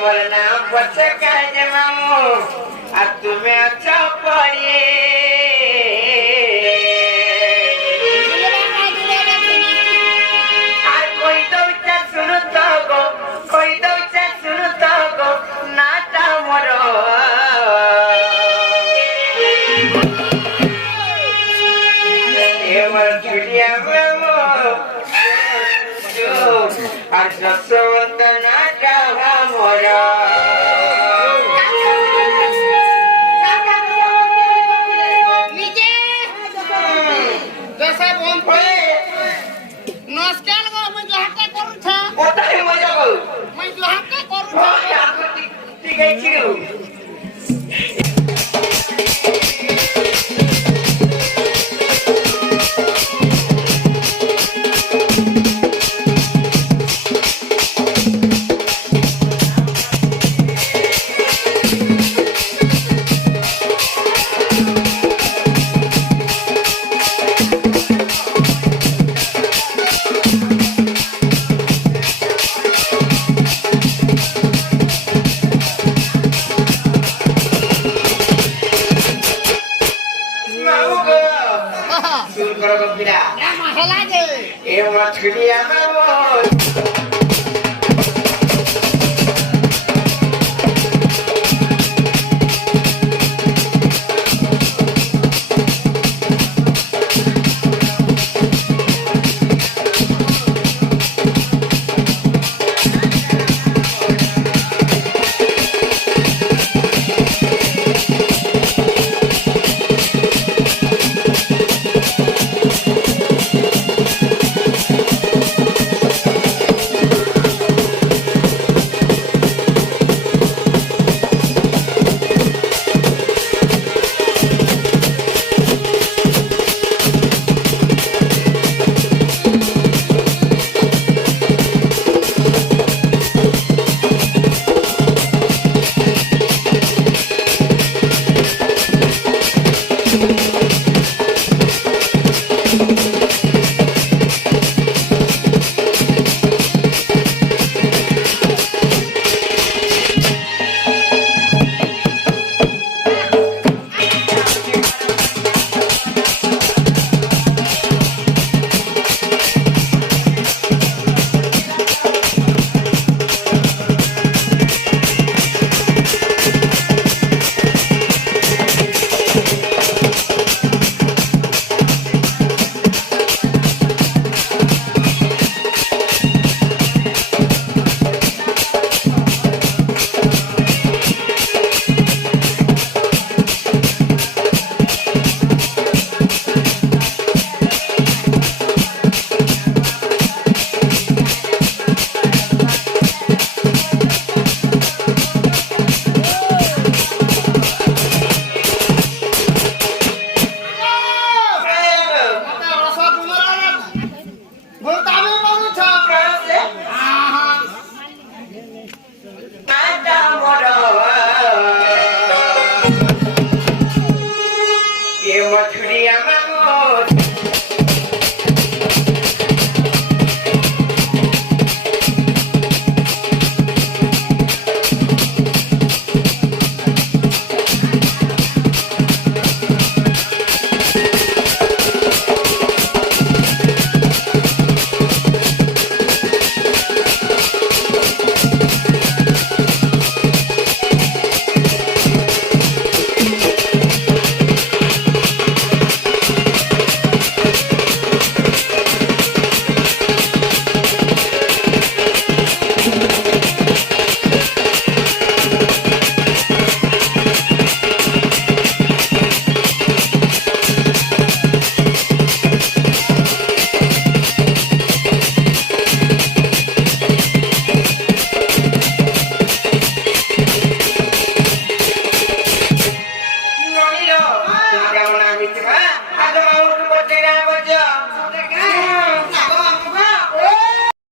बोलना बस का जमाओ अब तुम्हें अच्छा पड़े और कोई तो उच्चार सुनता गो कोई तो उच्चार सुनता गो नाटा मरो ये मर छुटिया में আর সসবন্দনা যাহা মোরা নিজে দশা বন্ধ করে নমস্কার গো মই জহাটা করুছ কোথায় মজা গো মই জহাটা করুছ ঠিক আছে Ya masalah je. Emak dia mau